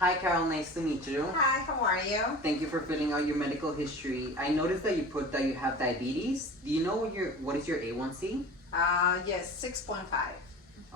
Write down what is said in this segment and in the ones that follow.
Hi Carol, nice to meet you. Hi, how are you? Thank you for filling out your medical history. I noticed that you put that you have diabetes. Do you know what is your A1C? Yes, 6.5.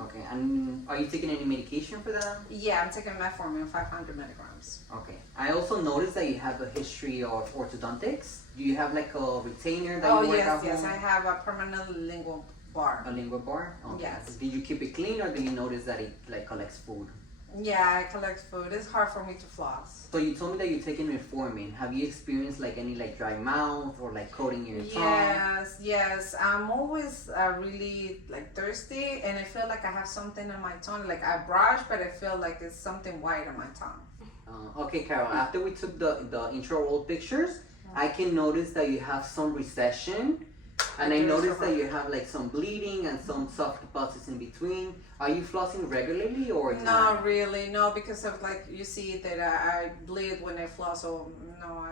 Okay, and are you taking any medication for that? Yeah, I'm taking metformin, 500 milligrams. Okay. I also noticed that you have a history of orthodontics. Do you have like a retainer that you work yes, at yes, home? I have a permanent lingual bar. A lingual bar? Okay. Yes. Did you keep it clean or do you notice that it like collects food? Yeah, I collect food. It's hard for me to floss. So you told me that you're taking metformin. Have you experienced like any like dry mouth or like coating in your tongue? Yes. I'm always really like thirsty, and I feel like I have something on my tongue. Like I brush, but I feel like it's something white on my tongue. Okay, Carol. After we took the intraoral pictures, I can notice that you have some recession, and I noticed that you have like some bleeding and some soft deposits in between. Are you flossing regularly or not? Not really, no, because of like you see that I bleed when I floss. So no,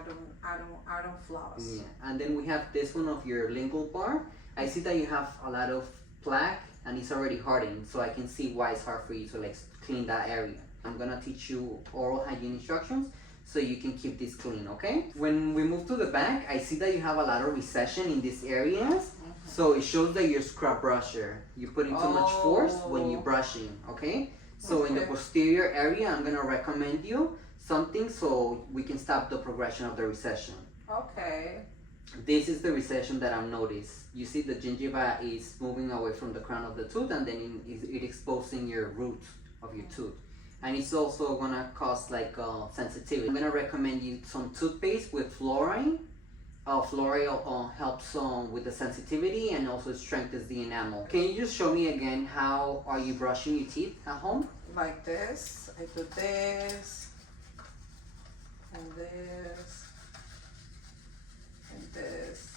I don't floss. Yeah, and then we have this one of your lingual bar. I see that you have a lot of plaque and it's already hardened, so I can see why it's hard for you to like clean that area. I'm gonna teach you oral hygiene instructions so you can keep this clean, okay? When we move to the back, I see that you have a lot of recession in these areas. So it shows that you're a scrub brusher. You put in too much force when you're brushing, okay? So in the posterior area, I'm gonna recommend you something so we can stop the progression of the recession. Okay. This is the recession that I've noticed. You see the gingiva is moving away from the crown of the tooth and then it exposing your root of your tooth. And it's also gonna cause like sensitivity. I'm gonna recommend you some toothpaste with fluoride. Fluoride helps with the sensitivity and also strengthens the enamel. Can you just show me again how are you brushing your teeth at home? Like this. I do this and this and this.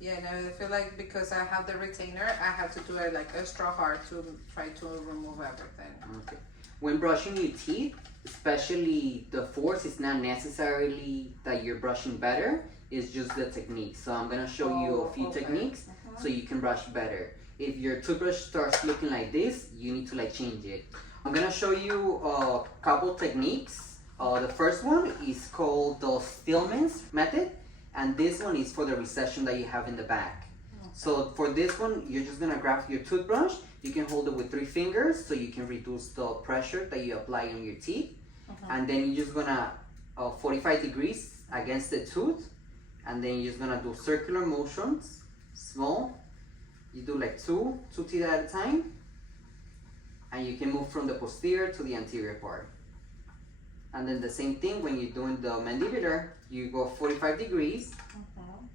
Yeah, no, I feel like because I have the retainer, I have to do it like extra hard to try to remove everything. Okay. When brushing your teeth, especially the force, is not necessarily that you're brushing better, it's just the technique. So I'm gonna show you a few techniques so you can brush better. If your toothbrush starts looking like this, you need to like change it. I'm gonna show you a couple techniques. The first one is called the Stillman's method, and this one is for the recession that you have in the back. So for this one, you're just gonna grab your toothbrush. You can hold it with 3 fingers so you can reduce the pressure that you apply on your teeth. And then you're just gonna 45 degrees against the tooth, and then you're just gonna do circular motions, small. You do like two teeth at a time, and you can move from the posterior to the anterior part. And then the same thing when you're doing the mandibular, you go 45 degrees,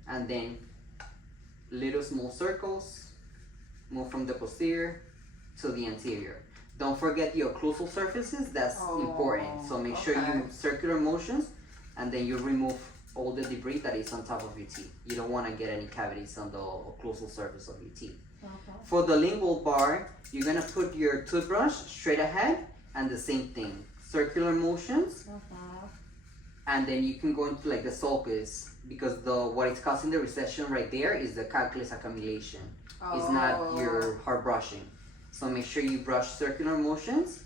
and then little small circles, move from the posterior to the anterior. Don't forget the occlusal surfaces, that's important. So make sure you circular motions and then you remove all the debris that is on top of your teeth. You don't want to get any cavities on the occlusal surface of your teeth. For the lingual bar, you're going to put your toothbrush straight ahead and the same thing. Circular motions. And then you can go into like the sulcus because what is causing the recession right there is the calculus accumulation. It's not your hard brushing. So make sure you brush circular motions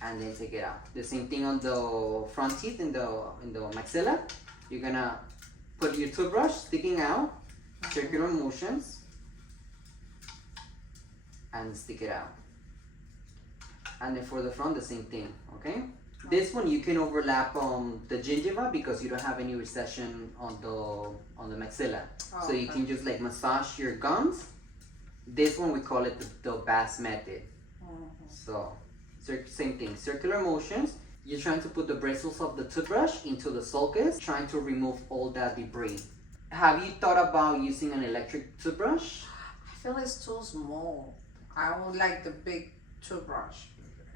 and then take it out. The same thing on the front teeth in the maxilla. You're gonna put your toothbrush sticking out, circular motions, and stick it out. And then for the front, the same thing, okay? This one you can overlap the gingiva because you don't have any recession on the maxilla. So you can just like massage your gums. This one we call it the Bass method. So same thing, circular motions. You're trying to put the bristles of the toothbrush into the sulcus, trying to remove all that debris. Have you thought about using an electric toothbrush? I feel it's too small. I would like the big toothbrush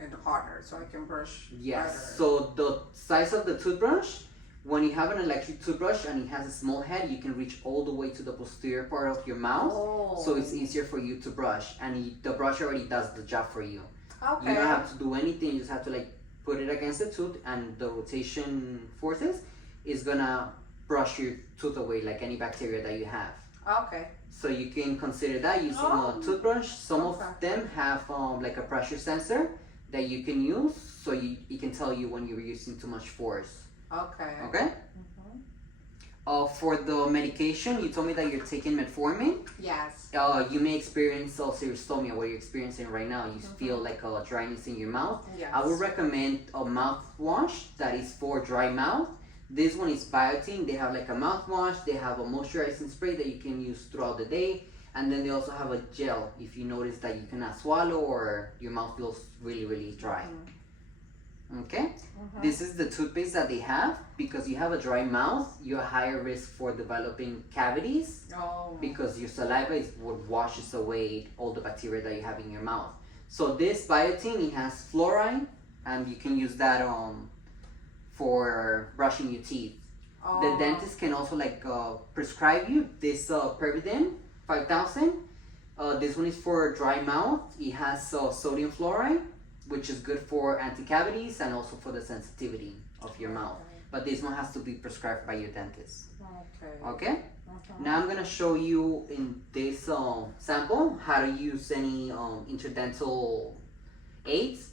and harder so I can brush better. So the size of the toothbrush, when you have an electric toothbrush and it has a small head, you can reach all the way to the posterior part of your mouth. So it's easier for you to brush, and the brush already does the job for you. You don't have to do anything, you just have to like put it against the tooth, and the rotation forces is gonna brush your tooth away like any bacteria that you have. So you can consider that using a toothbrush. Some of them have like a pressure sensor that you can use so it tell you when you're using too much force. Okay. Okay? For the medication, you told me that you're taking metformin. Yes. You may experience xerostomia, what you're experiencing right now. You feel like a dryness in your mouth. Yes. I would recommend a mouthwash that is for dry mouth. This one is biotin. They have like a mouthwash. They have a moisturizing spray that you can use throughout the day. And then they also have a gel if you notice that you cannot swallow or your mouth feels really, really dry. Okay? This is the toothpaste that they have. Because you have a dry mouth, you're higher risk for developing cavities. Because your saliva is what washes away all the bacteria that you have in your mouth. So this biotin, it has fluoride, and you can use that for brushing your teeth. The dentist can also like prescribe you this Pervidin 5000. This one is for dry mouth. It has sodium fluoride, which is good for anti-cavities and also for the sensitivity of your mouth. But this one has to be prescribed by your dentist. Okay? Now I'm gonna show you in this sample how to use any interdental aids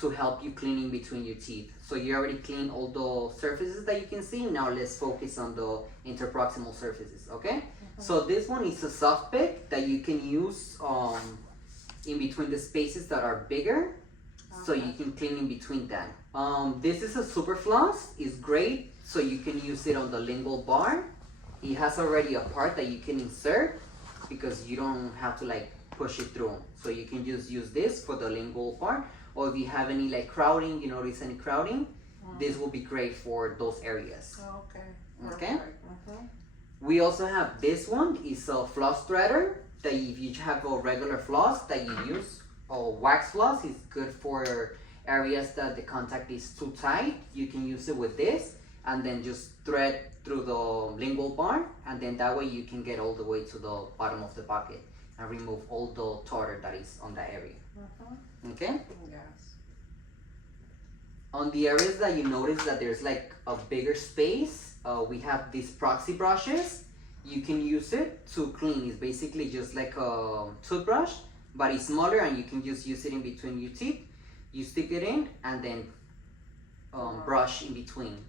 to help you cleaning between your teeth. So you already cleaned all the surfaces that you can see. Now let's focus on the interproximal surfaces, okay? So this one is a soft pick that you can use in between the spaces that are bigger. So you can clean in between them. This is a super floss. It's great, so you can use it on the lingual bar. It has already a part that you can insert because you don't have to like push it through. So you can just use this for the lingual part. Or if you have any like crowding, you notice any crowding, this will be great for those areas. Okay? We also have this one. It's a floss threader that if you have a regular floss that you use, or wax floss is good for areas that the contact is too tight. You can use it with this and then just thread through the lingual bar, and then that way you can get all the way to the bottom of the pocket and remove all the tartar that is on that area. Okay? Yes. On the areas that you notice that there's like a bigger space, we have these proxy brushes. You can use it to clean. It's basically just like a toothbrush, but it's smaller, and you can just use it in between your teeth. You stick it in and then brush in between.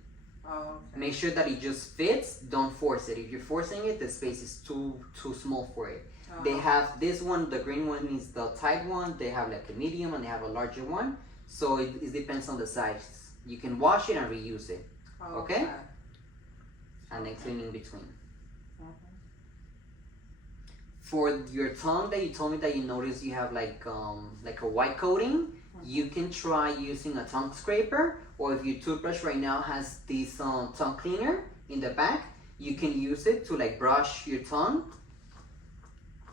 Make sure that it just fits. Don't force it. If you're forcing it, the space is too small for it. They have this one, the green one is the tight one. They have like a medium and they have a larger one. So it depends on the size. You can wash it and reuse it. Okay? And then clean in between. For your tongue that you told me that you noticed you have like a white coating, you can try using a tongue scraper, or if your toothbrush right now has this tongue cleaner in the back, you can use it to like brush your tongue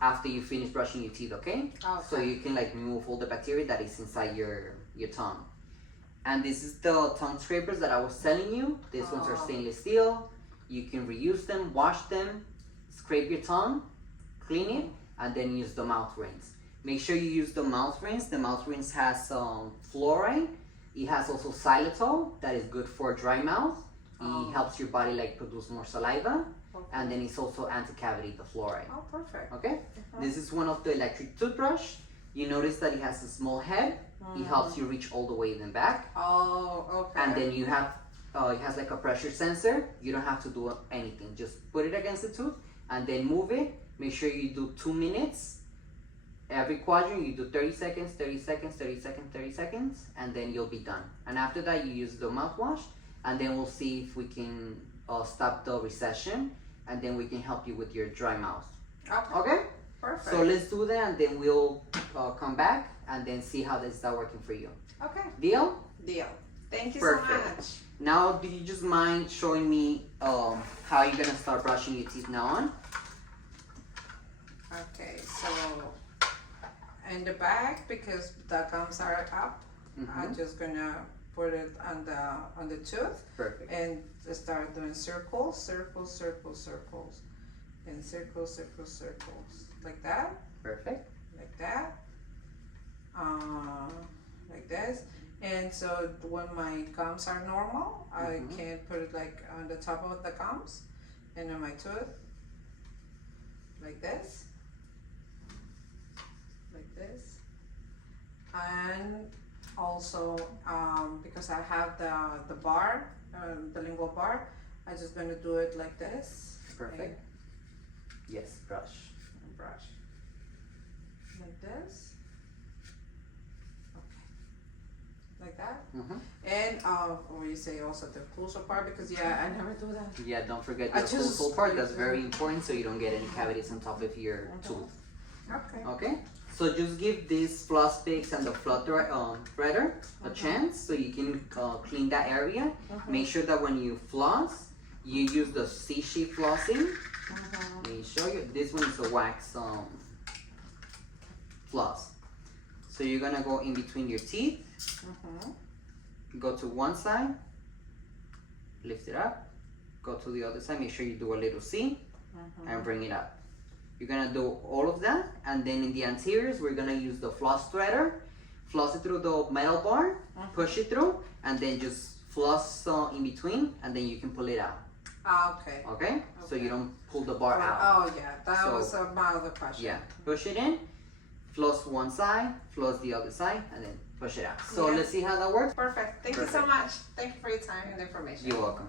after you finish brushing your teeth, okay? So you can like remove all the bacteria that is inside your tongue. And this is the tongue scrapers that I was telling you. These ones are stainless steel. You can reuse them, wash them, scrape your tongue, clean it, and then use the mouth rinse. Make sure you use the mouth rinse. The mouth rinse has fluoride. It has also xylitol that is good for dry mouth. It helps your body like produce more saliva. And then it's also anti-cavity, the fluoride. Perfect. Okay? This is one of the electric toothbrush. You notice that it has a small head. It helps you reach all the way in the back. And then you have, it has like a pressure sensor. You don't have to do anything. Just put it against the tooth and then move it. Make sure you do 2 minutes. Every quadrant you do 30 seconds, 30 seconds, 30 seconds, 30 seconds, and then you'll be done. And after that you use the mouthwash, and then we'll see if we can stop the recession, and then we can help you with your dry mouth. Okay? Perfect. So let's do that, and then we'll come back and then see how this is working for you. Okay. Deal? Deal. Thank you Perfect. so much. Now, do you just mind showing me how you're gonna start brushing your teeth now on? Okay, so in the back, because the gums are up, I'm just gonna put it on the tooth. Perfect. And start doing circles, circles, circles, circles, and circles, circles, circles, like that. Perfect. Like that. Like this. And so when my gums are normal, I can put it like on the top of the gums and on my tooth, like this. Like this. And also, because I have the bar, the lingual bar, I'm just gonna do it like this. Perfect. Yes, brush. And brush. Like this. Okay. Like that. And what you say also the occlusal part, because I never do that. Yeah, don't forget the occlusal part. That's very important, so you don't get any cavities on top of your tooth. Okay. Okay. So just give these floss picks and the floss threader a chance, so you can clean that area. Make sure that when you floss, you use the C-shape flossing. Let me show you. This one is a wax floss. So you're gonna go in between your teeth. Go to one side, lift it up, go to the other side, make sure you do a little C, and bring it up. You're gonna do all of that, and then in the anteriors, we're gonna use the floss threader, floss it through the metal bar, push it through, and then just floss in between, and then you can pull it out. Okay. Okay? So you don't pull the bar out. Oh yeah, that was my other question. Yeah, push it in, floss one side, floss the other side, and then push it out. So let's see how that works. Perfect. Thank you so much. Thank you for your time and information. You're welcome.